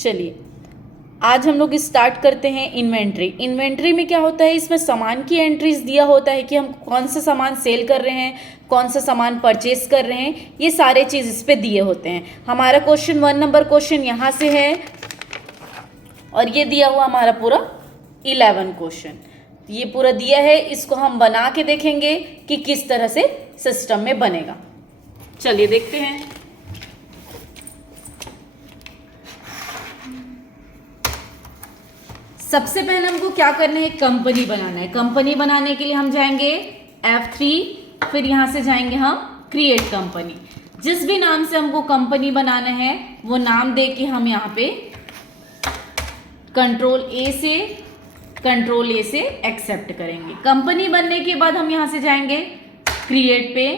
चलिए आज हम लोग स्टार्ट करते हैं इन्वेंट्री। इन्वेंट्री में क्या होता है, इसमें सामान की एंट्रीज दिया होता है कि हम कौन सा सामान सेल कर रहे हैं, कौन सा सामान परचेज कर रहे हैं, ये सारे चीज़ इस पे दिए होते हैं। हमारा क्वेश्चन 1 नंबर क्वेश्चन यहाँ से है और ये दिया हुआ हमारा पूरा 11 क्वेश्चन ये पूरा दिया है। इसको हम बना के देखेंगे कि किस तरह से सिस्टम में बनेगा। चलिए देखते हैं। सबसे पहले हमको क्या करना है, कंपनी बनाना है। कंपनी बनाने के लिए हम जाएंगे F3, फिर यहाँ से जाएंगे हम क्रिएट कंपनी। जिस भी नाम से हमको कंपनी बनाना है वो नाम दे के हम यहाँ पे कंट्रोल ए से एक्सेप्ट करेंगे। कंपनी बनने के बाद हम यहाँ से जाएंगे क्रिएट पे,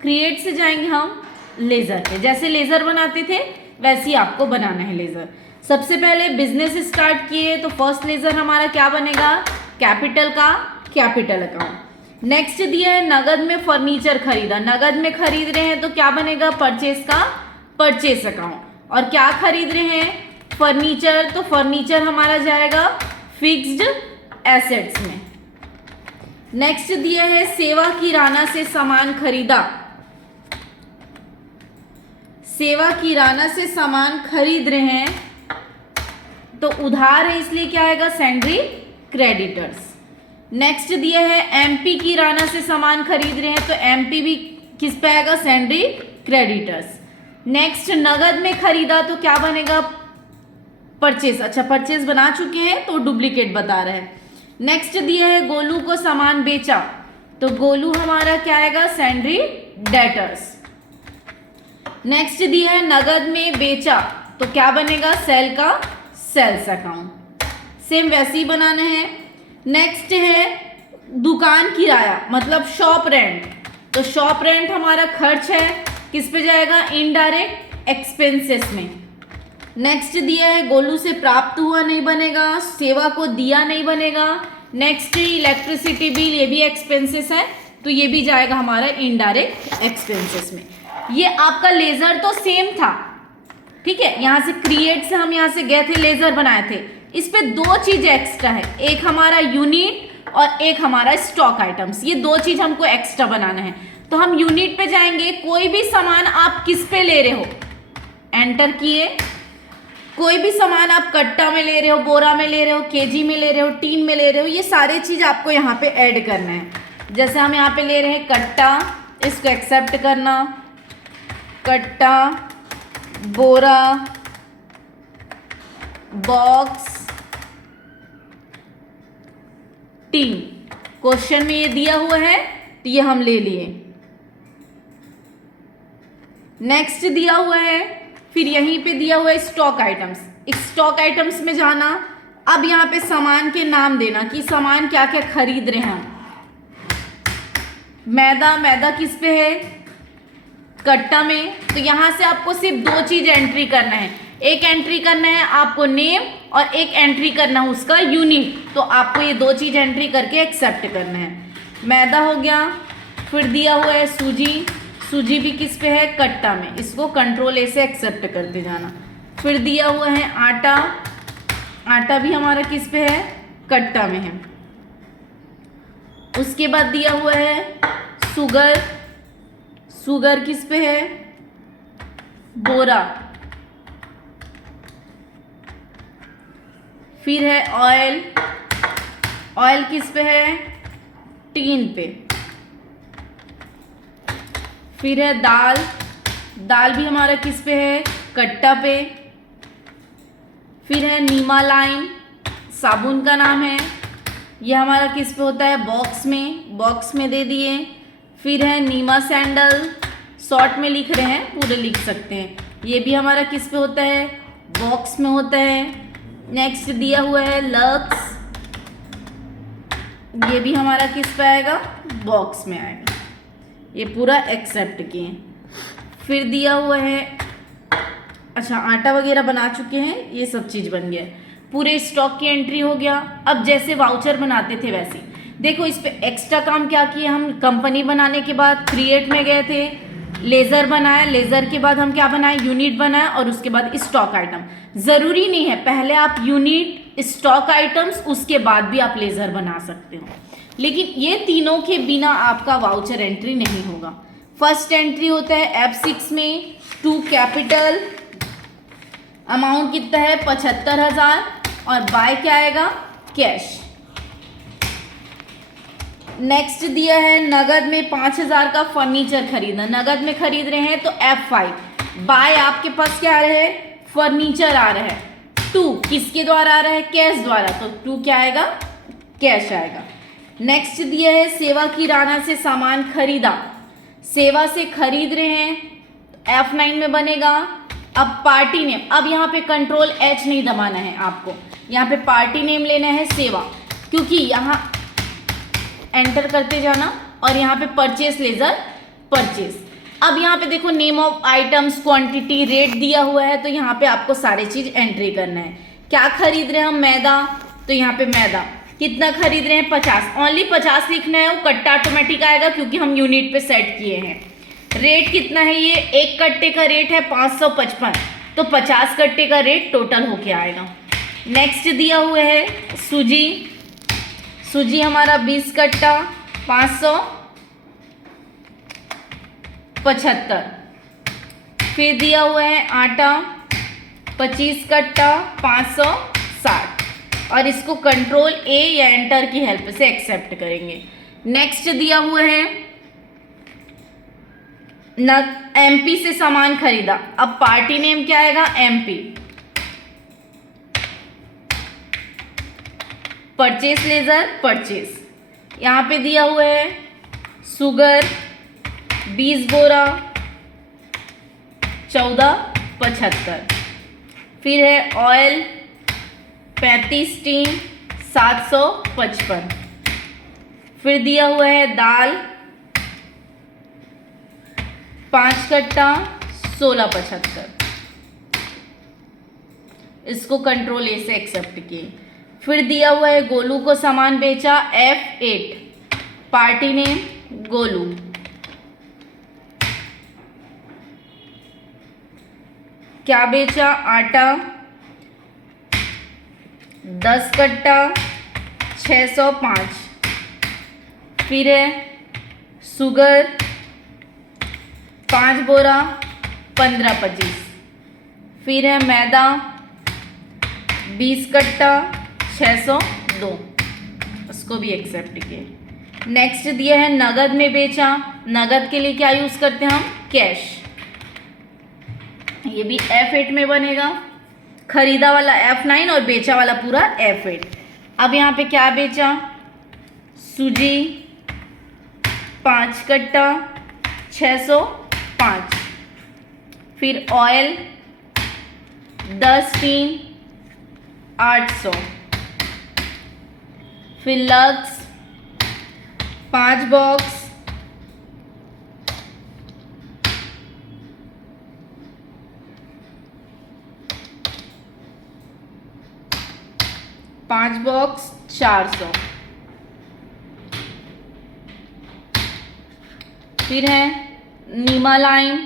क्रिएट से जाएंगे हम लेज़र पे। जैसे लेज़र बनाते थे वैसे ही आपको बनाना है लेज़र। सबसे पहले बिजनेस स्टार्ट किए तो फर्स्ट लेज़र हमारा क्या बनेगा, कैपिटल का कैपिटल अकाउंट। नेक्स्ट दिया है नगद में फर्नीचर खरीदा, नगद में खरीद रहे हैं तो क्या बनेगा, परचेस का परचेस अकाउंट। और क्या खरीद रहे हैं, फर्नीचर, तो फर्नीचर हमारा जाएगा फिक्स्ड एसेट्स में। नेक्स्ट दिया है सेवा किराना से सामान खरीदा, सेवा किराना से सामान खरीद रहे हैं तो उधार है इसलिए क्या आएगा, सैंड्री क्रेडिटर्स। नेक्स्ट दिया है एमपी किराना से सामान खरीद रहे हैं तो एमपी भी किस पे आएगा, सैंड्री क्रेडिटर्स। नेक्स्ट नगद में खरीदा तो क्या बनेगा, परचेस। अच्छा परचेस बना चुके हैं तो डुप्लीकेट बता रहे हैं। नेक्स्ट दिया है गोलू को सामान बेचा तो गोलू हमारा क्या आएगा, सैंड्री डेटर्स। नेक्स्ट दिया है नगद में बेचा तो क्या बनेगा, सेल का सेल्स अकाउंट। सेम वैसे ही बनाना है। नेक्स्ट है दुकान किराया मतलब शॉप रेंट, तो शॉप रेंट हमारा खर्च है, किस पे जाएगा, इनडायरेक्ट एक्सपेंसेस में। नेक्स्ट दिया है गोलू से प्राप्त हुआ नहीं बनेगा, सेवा को दिया नहीं बनेगा। नेक्स्ट इलेक्ट्रिसिटी बिल, ये भी एक्सपेंसेस है तो ये भी जाएगा हमारा इनडायरेक्ट एक्सपेंसेस में। ये आपका लेजर तो सेम था, ठीक है। यहाँ से क्रिएट से हम यहाँ से गए थे, लेजर बनाए थे। इस पे दो चीजें एक्स्ट्रा है, एक हमारा यूनिट और एक हमारा स्टॉक आइटम्स। ये दो चीज हमको एक्स्ट्रा बनाना है। तो हम यूनिट पे जाएंगे, कोई भी सामान आप किस पे ले रहे हो, एंटर किए। कोई भी सामान आप कट्टा में ले रहे हो, बोरा में ले रहे हो, केजी में ले रहे हो, टीन में ले रहे हो, ये सारे चीज आपको यहाँ पे ऐड करना है। जैसे हम यहाँ पे ले रहे हैं कट्टा, इसको एक्सेप्ट करना, कट्टा, बोरा, बॉक्स, टीन। क्वेश्चन में ये दिया हुआ है तो ये हम ले लिए। नेक्स्ट दिया हुआ है, फिर यहीं पे दिया हुआ है स्टॉक आइटम्स। स्टॉक आइटम्स में जाना, अब यहाँ पे सामान के नाम देना कि सामान क्या क्या खरीद रहे हैं हम। मैदा, मैदा किस पे है, कट्टा में, तो यहाँ से आपको सिर्फ दो चीज एंट्री करना है। एक एंट्री करना है आपको नेम और एक एंट्री करना है उसका यूनिट। तो आपको ये दो चीज एंट्री करके एक्सेप्ट करना है। मैदा हो गया, फिर दिया हुआ है सूजी, सूजी भी किस पे है, कट्टा में, इसको कंट्रोल ए से एक्सेप्ट करते जाना। फिर दिया हुआ है आटा, आटा भी हमारा किस पे है, कट्टा में है। उसके बाद दिया हुआ है शुगर, शुगर किस पे है, बोरा। फिर है ऑयल, ऑयल किस पे है, टीन पे। फिर है दाल, दाल भी हमारा किस पे है, कट्टा पे। फिर है नीमा लाइन, साबुन का नाम है, ये हमारा किस पे होता है, बॉक्स में, बॉक्स में दे दिए। फिर है नीमा सैंडल, शॉर्ट में लिख रहे हैं, पूरे लिख सकते हैं, ये भी हमारा किस पे होता है, बॉक्स में होता है। नेक्स्ट दिया हुआ है लक्स, ये भी हमारा किस पे आएगा, बॉक्स में आएगा। ये पूरा एक्सेप्ट किए। फिर दिया हुआ है, अच्छा आटा वगैरह बना चुके हैं, ये सब चीज़ बन गया है। पूरे स्टॉक की एंट्री हो गया। अब जैसे वाउचर बनाते थे वैसे देखो, इस पे एक्स्ट्रा काम क्या किए हम, कंपनी बनाने के बाद क्रिएट में गए थे, लेज़र बनाया, लेज़र के बाद हम क्या बनाए, यूनिट बनाया, और उसके बाद स्टॉक आइटम। ज़रूरी नहीं है पहले आप यूनिट स्टॉक आइटम्स उसके बाद भी आप लेज़र बना सकते हो, लेकिन ये तीनों के बिना आपका वाउचर एंट्री नहीं होगा। फर्स्ट एंट्री होता है F6 में 2 कैपिटल, अमाउंट कितना है 75,000, और बाय क्या आएगा, कैश। नेक्स्ट दिया है नगद में 5,000 का फर्नीचर खरीदना, नगद में खरीद रहे हैं तो F5, बाय आपके पास क्या आ रहा है, फर्नीचर आ रहा है। 2 किसके द्वारा आ रहा है, कैश द्वारा, तो 2 क्या आएगा, कैश आएगा। नेक्स्ट दिया है सेवा किराना से सामान खरीदा, सेवा से खरीद रहे हैं F9 में बनेगा। अब पार्टी नेम, अब यहाँ पे कंट्रोल H नहीं दबाना है आपको, यहाँ पे पार्टी नेम लेना है सेवा, क्योंकि यहाँ एंटर करते जाना और यहाँ पे परचेस लेजर परचेस। अब यहाँ पे देखो name of items, quantity, rate दिया हुआ है, तो यहाँ पे आपको सारे चीज एंट्री करना है। क्या खरीद रहे हैं हम, मैदा, तो यहाँ पे मैदा कितना खरीद रहे हैं 50, ओनली 50 लिखना है, वो कट्टा ऑटोमेटिक आएगा क्योंकि हम यूनिट पे सेट किए हैं। रेट कितना है, ये एक कट्टे का रेट है 555, तो 50 कट्टे का रेट टोटल होके आएगा। नेक्स्ट दिया हुआ है सूजी, सूजी हमारा 20 कट्टा 575। फिर दिया हुआ है आटा 25 कट्टा 560, और इसको कंट्रोल A या एंटर की हेल्प से एक्सेप्ट करेंगे। नेक्स्ट दिया हुआ है MP से सामान खरीदा, अब पार्टी नेम क्या आएगा, MP। परचेस लेजर परचेस, यहाँ पे दिया हुआ है सुगर 20 बोरा 1475। फिर है ऑयल 35 टीन 755। फिर दिया हुआ है दाल 5 कट्टा 1675, इसको कंट्रोल A से एक्सेप्ट किए। फिर दिया हुआ है गोलू को सामान बेचा F8, पार्टी नेम गोलू। क्या बेचा, आटा 10 कट्टा 605। फिर है सुगर 5 बोरा 1525। फिर है मैदा 20 कट्टा 602, उसको भी एक्सेप्ट किए। नेक्स्ट दिया है नगद में बेचा, नगद के लिए क्या यूज़ करते हैं हम, कैश, ये भी F8 में बनेगा। खरीदा वाला F9 और बेचा वाला पूरा F8। अब यहाँ पे क्या बेचा, सूजी 5 कट्टा 605। फिर ऑयल 10 टीन 800। फिर लक्स 5 बॉक्स 400। फिर है नीमा लाइम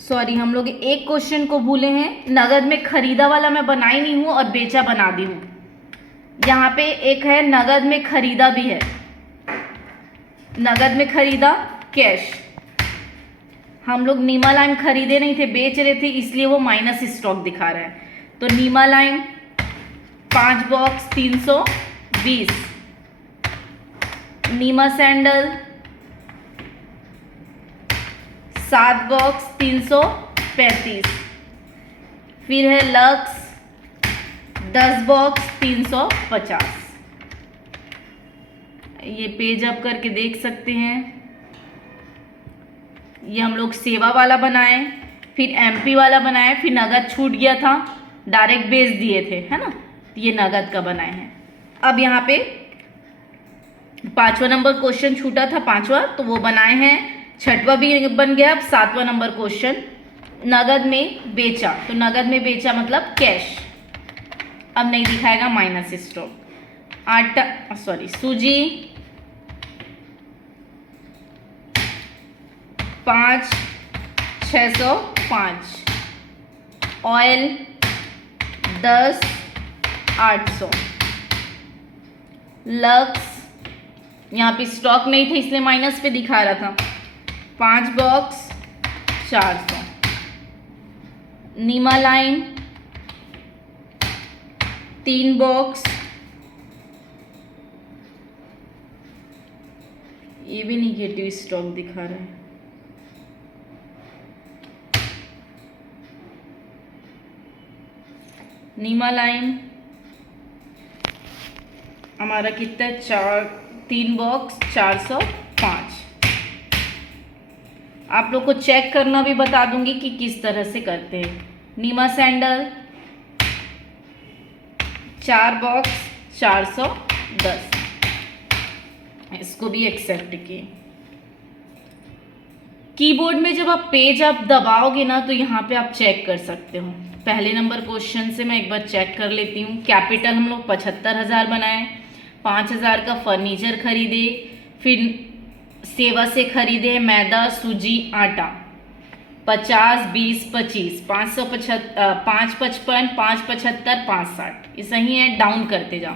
'सॉरी हम लोग एक क्वेश्चन को भूले हैं, नगद में खरीदा वाला मैं बनाई नहीं हूं और बेचा बना दी हूं। यहाँ पे एक है नगद में खरीदा भी है, नगद में खरीदा कैश, हम लोग नीमा लाइम खरीदे नहीं थे, बेच रहे थे, इसलिए वो माइनस स्टॉक दिखा रहा है। तो नीमा लाइम 5 बॉक्स 320। नीमा सैंडल 7 बॉक्स 335। फिर है लक्स 10 बॉक्स 350। ये पेज अप करके देख सकते हैं। ये हम लोग सेवा वाला बनाए, फिर MP वाला बनाए, फिर नगद छूट गया था, डायरेक्ट बेच दिए थे, है ना, ये नगद का बनाए हैं। अब यहाँ पे 5वां नंबर क्वेश्चन छूटा था, 5वां, तो वो बनाए हैं। 6वां भी बन गया। अब 7वां नंबर क्वेश्चन, नगद में बेचा, तो नगद में बेचा मतलब कैश। अब नहीं दिखाएगा माइनस स्टॉक। आटा सॉरी सूजी 5,605, ऑयल 10,800, लक्स यहाँ पे स्टॉक नहीं थे इसलिए माइनस पे दिखा रहा था, 5 बॉक्स 400, नीमा लाइन 3 बॉक्स, ये भी निगेटिव स्टॉक दिखा रहा है, नीमा लाइन हमारा कितना है 3 बॉक्स 405। आप लोग को चेक करना भी बता दूंगी कि किस तरह से करते हैं। नीमा सैंडल 4 बॉक्स 410, इसको भी एक्सेप्ट किए। कीबोर्ड में जब आप पेज आप दबाओगे ना तो यहाँ पे आप चेक कर सकते हो। पहले नंबर क्वेश्चन से मैं एक बार चेक कर लेती हूँ। कैपिटल हम लोग 75,000 बनाए, 5,000 का फर्नीचर खरीदे, फिर सेवा से खरीदे मैदा सूजी आटा, 50 20 25, 555 555 575 560, ये सही है, डाउन करते जाओ।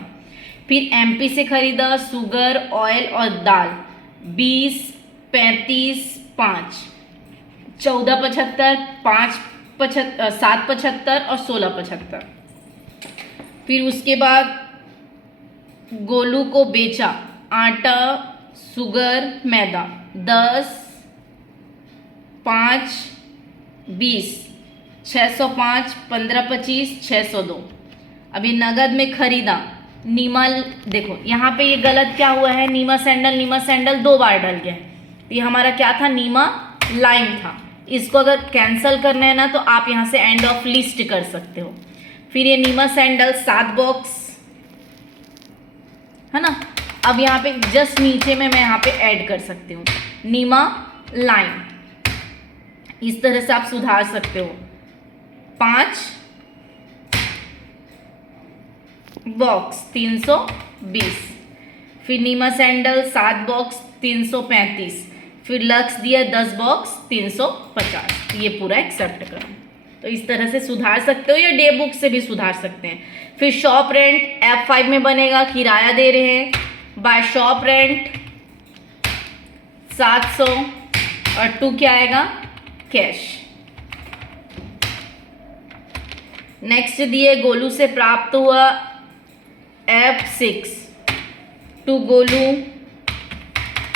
फिर एमपी से खरीदा शुगर ऑयल और दाल 20 35 5, 1475 775 और 1675। फिर उसके बाद गोलू को बेचा आटा शुगर मैदा 10 5 20 605 15 25 602। अभी नगद में खरीदा नीमा, देखो यहाँ पे ये गलत क्या हुआ है, नीमा सैंडल 2 बार डल गया है। ये हमारा क्या था, नीमा लाइन था। इसको अगर कैंसिल करना है ना तो आप यहाँ से एंड ऑफ लिस्ट कर सकते हो। फिर ये नीमा सैंडल 7 बॉक्स है ना। अब यहाँ पे जस्ट नीचे में मैं यहाँ पे ऐड कर सकती हूँ नीमा लाइन, इस तरह से आप सुधार सकते हो। 5 बॉक्स 320, फिर नीमा सैंडल 7 बॉक्स 335, फिर लक्स दिया 10 बॉक्स 350। ये पूरा एक्सेप्ट करो। तो इस तरह से सुधार सकते हो या डे बुक से भी सुधार सकते हैं। फिर शॉप रेंट F5 में बनेगा, किराया दे रहे हैं, बाय शॉप रेंट 700 और 2 क्या आएगा, कैश। नेक्स्ट दिए गोलू से प्राप्त हुआ F6 टू गोलू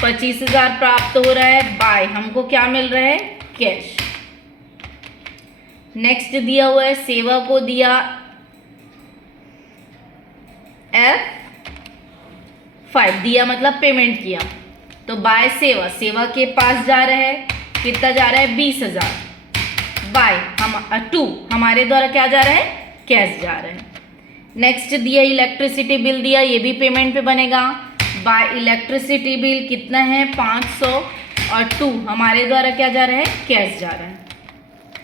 25,000 प्राप्त हो रहा है, बाय हमको क्या मिल रहा है, कैश। नेक्स्ट दिया हुआ है सेवा को दिया F5 दिया मतलब पेमेंट किया, तो बाय सेवा के पास जा रहा है, कितना जा रहा है 20,000, बाय हम 2 हमारे द्वारा क्या जा रहा है, कैश जा रहा है। नेक्स्ट दिया इलेक्ट्रिसिटी बिल दिया, ये भी पेमेंट पे बनेगा, बाय इलेक्ट्रिसिटी बिल कितना है 500 और 2 हमारे द्वारा क्या जा रहा है, कैश जा रहा है।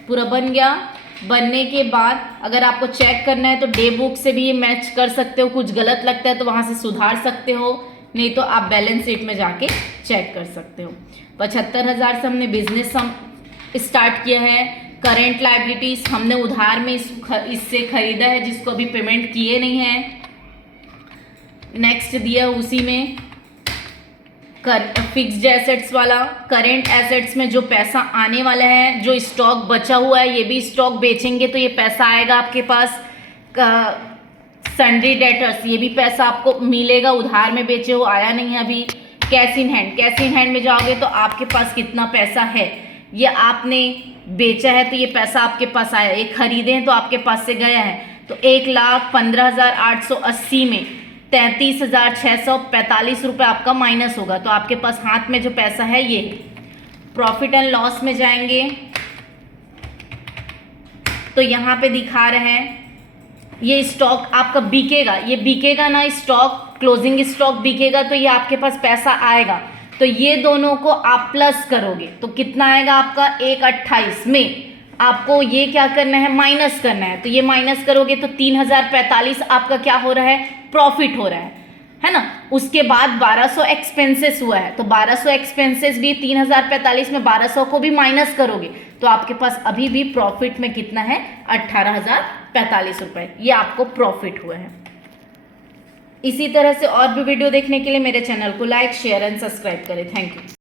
पूरा बन गया। बनने के बाद अगर आपको चेक करना है तो डे बुक से भी ये मैच कर सकते हो, कुछ गलत लगता है तो वहाँ से सुधार सकते हो, नहीं तो आप बैलेंस शीट में जाके चेक कर सकते हो। 75,000 से हमने बिजनेस स्टार्ट किया है। करेंट लायबिलिटीज हमने उधार में इससे खरीदा है जिसको अभी पेमेंट किए नहीं है। नेक्स्ट दिया उसी में फिक्स्ड एसेट्स वाला, करेंट एसेट्स में जो पैसा आने वाला है, जो स्टॉक बचा हुआ है ये भी स्टॉक बेचेंगे तो ये पैसा आएगा आपके पास। सन्ड्री डेटर्स ये भी पैसा आपको मिलेगा, उधार में बेचे हो, आया नहीं है अभी। कैश इन हैंड में जाओगे तो आपके पास कितना पैसा है, ये आपने बेचा है तो ये पैसा आपके पास आया, ये खरीदे हैं तो आपके पास से गया है। तो 1,15,880 में 33,645 रुपये आपका माइनस होगा, तो आपके पास हाथ में जो पैसा है ये। प्रॉफिट एंड लॉस में जाएंगे तो यहाँ पे दिखा रहे हैं ये स्टॉक आपका बिकेगा, ये बिकेगा ना स्टॉक, क्लोजिंग स्टॉक बिकेगा तो ये आपके पास पैसा आएगा। तो ये दोनों को आप प्लस करोगे तो कितना आएगा आपका 1,28 में आपको ये क्या करना है, माइनस करना है। तो ये माइनस करोगे तो 3045 आपका क्या हो रहा है, प्रॉफिट हो रहा है ना। उसके बाद 1200 एक्सपेंसेस हुआ है, तो 1200 एक्सपेंसेस भी 3045 में 1200 को भी माइनस करोगे तो आपके पास अभी भी प्रॉफिट में कितना है, 18,045 रुपए, ये आपको प्रॉफिट हुआ है। इसी तरह से और भी वीडियो देखने के लिए मेरे चैनल को लाइक, शेयर एंड सब्सक्राइब करें। Thank you.